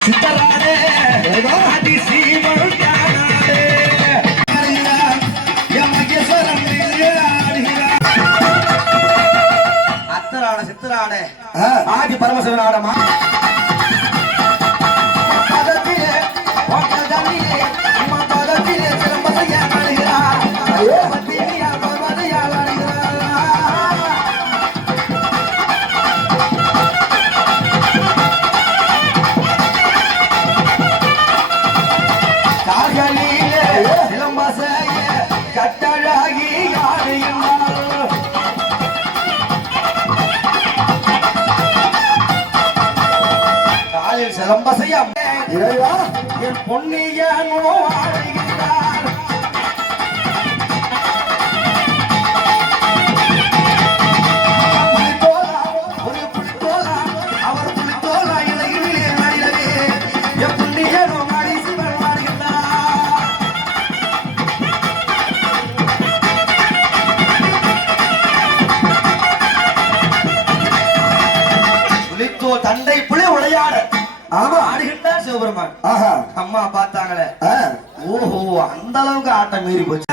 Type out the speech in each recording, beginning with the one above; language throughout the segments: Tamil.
சித்தராடே ஆதி சீவன் ஞானாடே யமகேஸ்வரம் அத்தராட சித்தராடே ஆதி பரமசிவன் ஆடமா பதத்திலே ஒக்கதலிலே அம்மா பதத்திலே சிலம்பசையா ஆடுகிறார் பத்தினியா பவதையா ஆடுகிறார் காகலிலே சிலம்பசைய கட்டழகி ஆடுகிறார் காலில் சிலம்பசையா இறைவா என் பொன்னியனோ ஆடுகிறார் புலித்தோலா ஒரு புலித்தோலா அவர் புலித்தோலா இலையிலே ஆடினதே என் பொன்னியனோ ஆடி சிவன் ஆடுகிறார் புலித்தோ தண்டை புலி உடையாட ஆமா ஆடுகின்றார் சிவபெருமான். ஆஹா அம்மா பார்த்தாங்களே ஓஹோ அந்த அளவுக்கு ஆட்டம் மீறி போச்சு.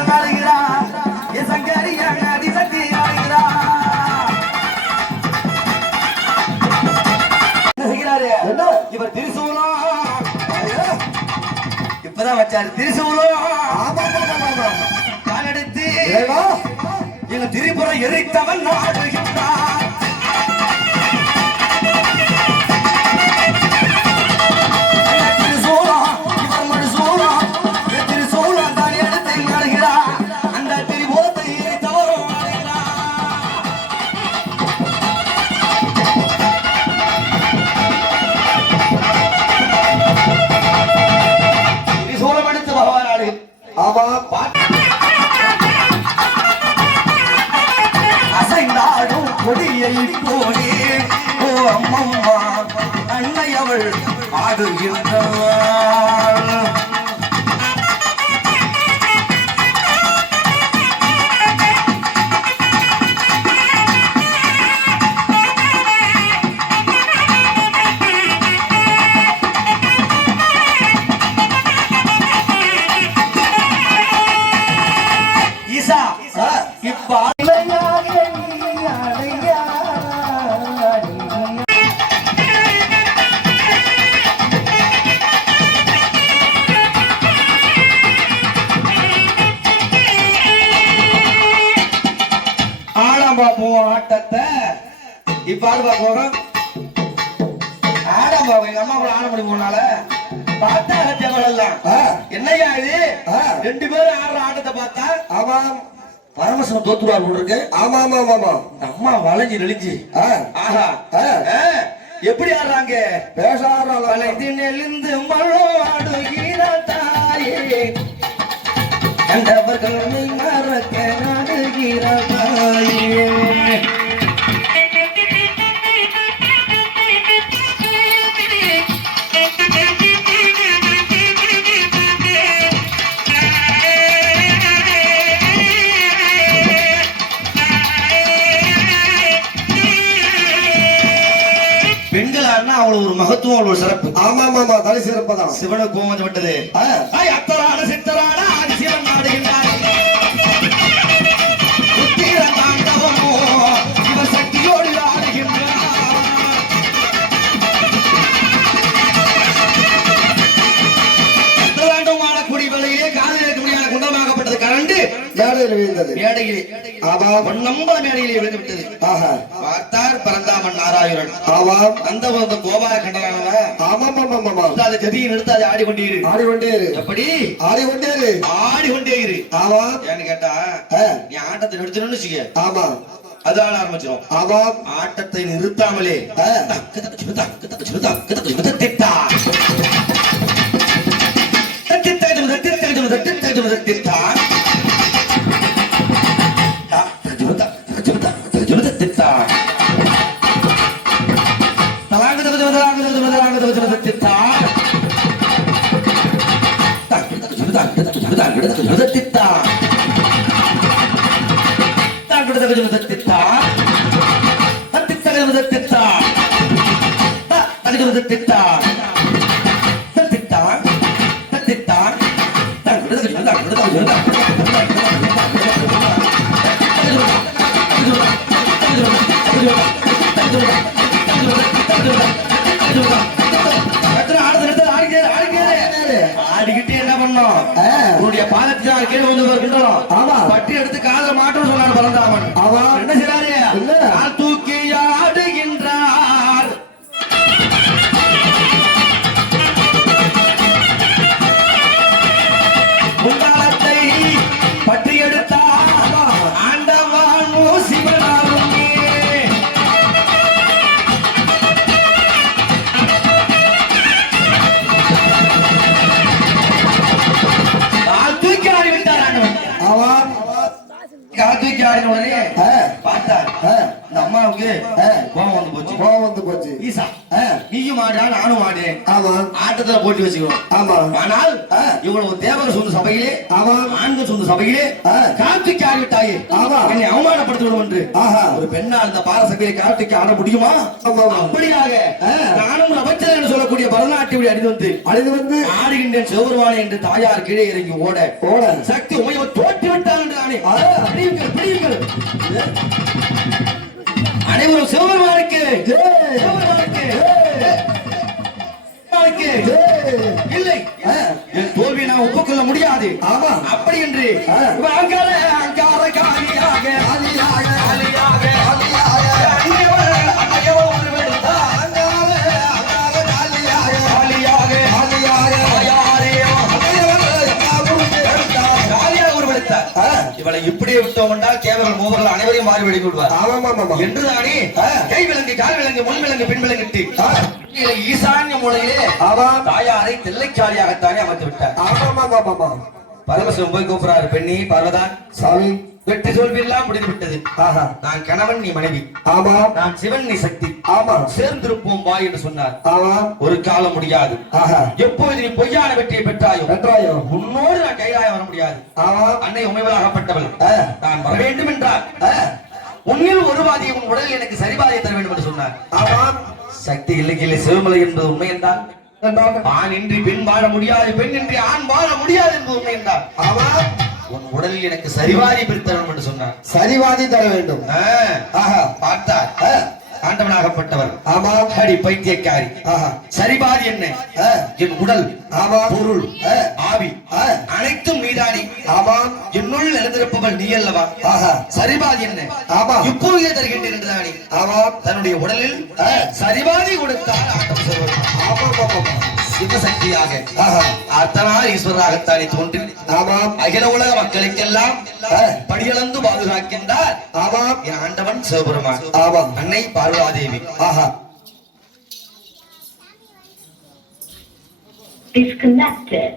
இவர் திரிசூலம் இப்பதான் வச்சாரு திரிசூலம் காலெடுத்து எங்க திரிபுரம் எரித்தவன் ஆடுகின்றார். அசைந்தாடும் கொடியை போனே ஓ அம்மம்மா அன்னை அவள் ஆடுகின்றாள். ஆட்டத்தை இப்பாடு பார்ப்போம் ஆடம் பாப்போம். எங்க அம்மா கூட ஆட முடியும் போனால பார்த்தா எல்லாம் என்னையா இது ரெண்டு பேரும் ஆடுற ஆட்டத்தை பார்த்தா ஆமா பரமசிவம் தோத்துருவார் போல இருக்கு. ஆமா ஆமா ஆமா அம்மா வளைஞ்சு நெளிஞ்சு ஆஹா எப்படி ஆடுறாங்க பேச ஆடுறாங்க. நெளிந்து மழோ ஆடுகிற தாயே கண்டவர்கள் மறக்க நாடுகிற தாயே அவ்வளவு ஒரு மகத்துவம் ஒரு சிறப்பு. ஆமா ஆமா தலை சிறப்பு தான் சிவனுக்கு கோவம் விட்டது. அத்தரான சித்தரான ஆதி சிவன் ஆடுகின்றார். இவர் சக்தியோடு ஆடுகின்றார். ஆடக்கூடிய வேளையிலே காலில் இருக்க முடியாத குண்டமாகப்பட்டது கரண்டு மேடையில் விழுந்தது. மேடையிலே பொன்னம்ப மேடையிலே விழுந்து விட்டது. பார்த்தார் பரந்தாமன் நாராயணன். அந்த கோபால கண்டனானவ அந்த ஜதியை நிறுத்த அதை ஆடிக்கொண்டே ஆடிக்கொண்டே எப்படி ஆடிக்கொண்டே ஆடிக்கொண்டே இரு. ஏன்னு கேட்டா நீ ஆட்டத்தை நிறுத்தணும்னு வச்சுக்க. ஆமா அதால ஆரம்பிச்சிடும். ஆட்டத்தை நிறுத்தாமலே தாயார் கீழே வந்து வருகின்றோம். ஆமா பட்டி எடுத்து காதல மாட்டோம் சொன்னார் பரந்தாமன். ஆமா என்ன செய்றாரு? கால் தூக்கி ஆடுகின்றார். குண்டாலத்தை பட்டி எடுத்தார். ஆண்டவன் சிவனாரும் கார்த்திக் ஆடின உடனே பார்த்தார் இந்த அம்மாவுக்கு கோபம் வந்து போச்சு. ஈசா நீயும் ஆடா நானும் ஆடுறேன். ஆமா ஆட்டத்துல போட்டி வச்சுக்கோ. ஆமா ஆனால் இவ்வளவு தேவர சொந்த சபையிலே ஆண்கள் சொந்த சபையிலே கார்த்திக் ஆடிவிட்டாயே. ஆமா என்னை அவமானப்படுத்த விடும் என்று ஒரு பெண்ணா இந்த பார சபையிலே கார்த்திக் ஆட முடியுமா? அப்படியாக நானும் அமைச்சர் என்று சொல்லக்கூடிய பரதநாட்டிய அடிந்து வந்து ஆடுகின்றேன் சிவபெருமானே என்று தாயார் கீழே இறங்கி ஓட சக்தி உமையை தோற்றி விட்டார் என்று தானே. அனைவரும் சிவபெருமானுக்கு இல்லை என் தோல்வி நான் ஒப்புக்கொள்ள முடியாது. ஆமா அப்படி என்று அங்கார காலியாக இவளை இப்படியே விட்டோம் என்றால் கேவலம் மூவர்கள் அனைவரையும் மாறி வெடி விடுவார் என்றுதானே கை விலங்கு கால் விலங்கு முன் விலங்கு பின் விலங்கிட்டு ஈசான்ய மூலையிலே தாயாரை தில்லைக்காளியாகத்தானே அமைத்து விட்டார். பரமசிவம் போய் கூப்பிடுறாரு, பெண்ணி பார்வதா சாமி வெற்றி தோல்வி எல்லாம் முடிந்து விட்டது. நான் கணவன் நீ மனைவி. ஆமா நான் சிவன் நீ சக்தி. ஆமா சேர்ந்திருப்போம் வா என்று சொன்னார். ஆமா ஒரு காலம் முடியாது. எப்போது நீ பொய்யான வெற்றியை பெற்றாயோ உன்னோடு நான் கைலாயம் வர முடியாது. ஆமா அன்னை உமைவலாகப்பட்டவள் நான் வர வேண்டும் என்றார். உன்னில் ஒரு பாதியை உன் உடலில் எனக்கு சரிபாதையை தர வேண்டும் என்று சொன்னார். ஆமா சக்தி இல்லை சிவமலை என்பது உண்மை என்றால் ஆண் இன்றி பெண் வாழ முடியாது, பெண் இன்றி ஆண் வாழ முடியாது என்பது உண்மை என்றார். ஆமா உன் உடலில் எனக்கு சரிவாதி பிரித்தரணும் என்று சொன்னார். சரிவாதி தர வேண்டும். பார்த்தார் ஆண்டவனாகப்பட்டவர். ஆமா அடி பைத்தியக்காரி. சரிபாதி என்ன? என் உடல் ஆமா பொருள் ஆவி அனைத்தும் நீதானி. ஆமா என்னுள் எழுந்திருப்பவள் நீ அல்லவா? சரிபாதி என்ன? ஆமா இப்போதே தருகின்றேன் என்றானி. ஆமா தன்னுடைய உடலில் சரிபாதி கொடுத்தார் ஆட்டம் சொல்வது. ஆமா சிவசக்தியாக அர்த்தனா ஈஸ்வரராகத்தானே தோன்றி ஆமாம் அகில உலக மக்களுக்கெல்லாம் படியளந்து பாதுகாக்கின்றார். ஆமாம் என் ஆண்டவன் சிவபெருமான். ஆமாம் அன்னை பார்வதாதேவி. ஆஹா disconnected.